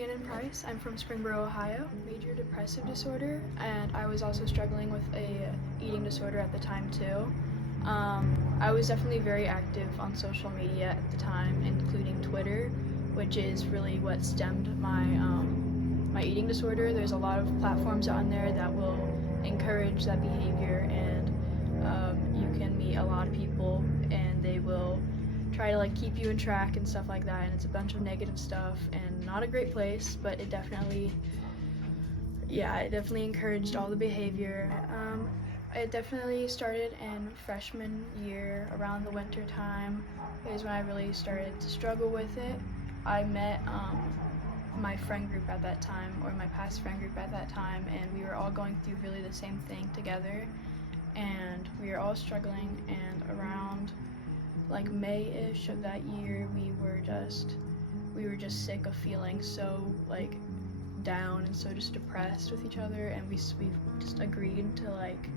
Rhiannon. I'm from Springboro, Ohio. Major depressive disorder, and I was also struggling with a eating disorder at the time too. I was definitely very active on social media at the time, including Twitter, which is really what stemmed my eating disorder. There's a lot of platforms on there that will encourage that behavior, and you can meet a lot of people, and they will try to like keep you in track and stuff like that, and it's a bunch of negative stuff and not a great place, but it definitely encouraged all the behavior. It definitely started in freshman year around the winter time is when I really started to struggle with it. I met my friend group at that time, or my past friend group at that time, and we were all going through really the same thing together, and we were all struggling. And around like May-ish of that year, we were just sick of feeling so like down and so just depressed with each other, and we just agreed to like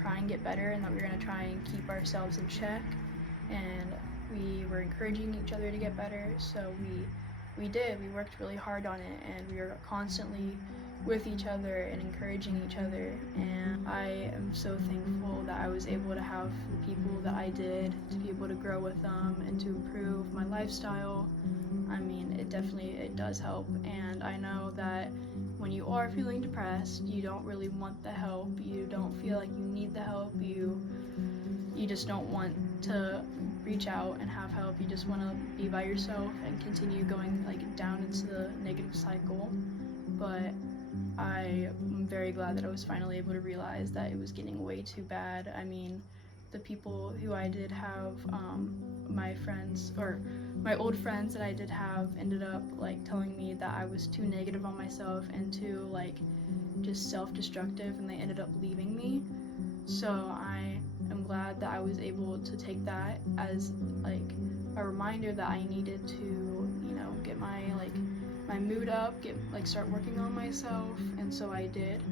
try and get better, and that we were going to try and keep ourselves in check, and we were encouraging each other to get better. So we worked really hard on it, and we were constantly with each other and encouraging each other, and I am so thankful that I was able to have the people that I did, to be able to grow with them and to improve my lifestyle. I mean, it does help, and I know that when you are feeling depressed, you don't really want the help, you don't feel like you need the help, you just don't want to reach out and have help, you just want to be by yourself and continue going like down into the negative cycle. But I am very glad that I was finally able to realize that it was getting way too bad. I mean, the people who I did have, my friends, or my old friends that I did have, ended up like telling me that I was too negative on myself and too like just self-destructive, and they ended up leaving me. So I am glad that I was able to take that as like a reminder that I needed to, get my mood up, start working on myself, and so I did,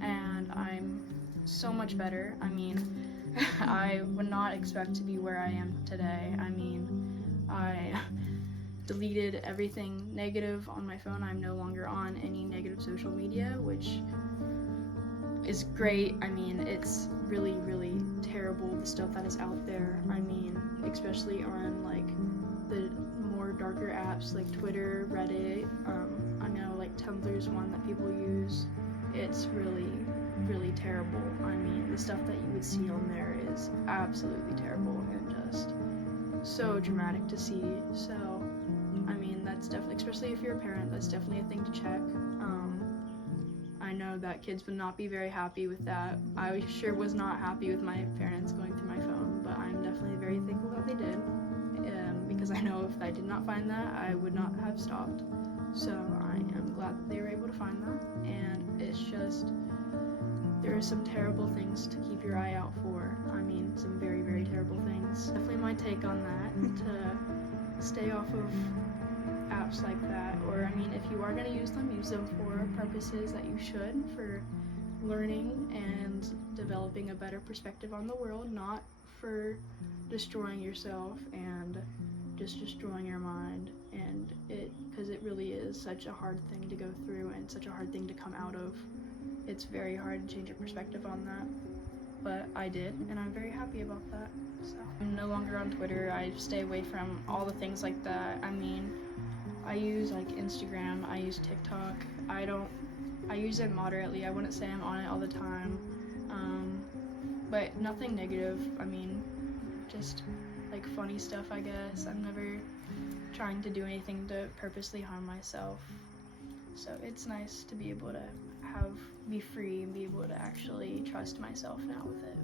and I'm so much better. I mean, I would not expect to be where I am today. I mean, I deleted everything negative on my phone. I'm no longer on any negative social media, which is great. I mean, it's really, really terrible, the stuff that is out there. I mean, especially on like the more darker apps like Twitter, Reddit. I know like Tumblr's one that people use. It's really, really terrible. I mean, the stuff that you would see on there is absolutely terrible and just so dramatic to see. So, I mean, that's definitely, especially if you're a parent, that's definitely a thing to check. I know that kids would not be very happy with that. I sure was not happy with my parents going through my phone, but I'm definitely very thankful that they did, because I know if I did not find that, I would not have stopped. So I am glad that they were able to find that, and it's just, there are some terrible things to keep your eye out for. I mean, some very, very terrible things. Definitely my take on that, to stay off of apps like that, or I mean, if you are going to use them for purposes that you should, for learning and developing a better perspective on the world, not for destroying yourself and just destroying your mind, and because it really is such a hard thing to go through and such a hard thing to come out of. It's very hard to change your perspective on that, but I did, and I'm very happy about that. So I'm no longer on Twitter. I stay away from all the things like that. I mean, I use like Instagram, I use TikTok. I use it moderately. I wouldn't say I'm on it all the time, but nothing negative. I mean, just like funny stuff, I guess. I'm never trying to do anything to purposely harm myself. So it's nice to be able to be free and be able to actually trust myself now with it.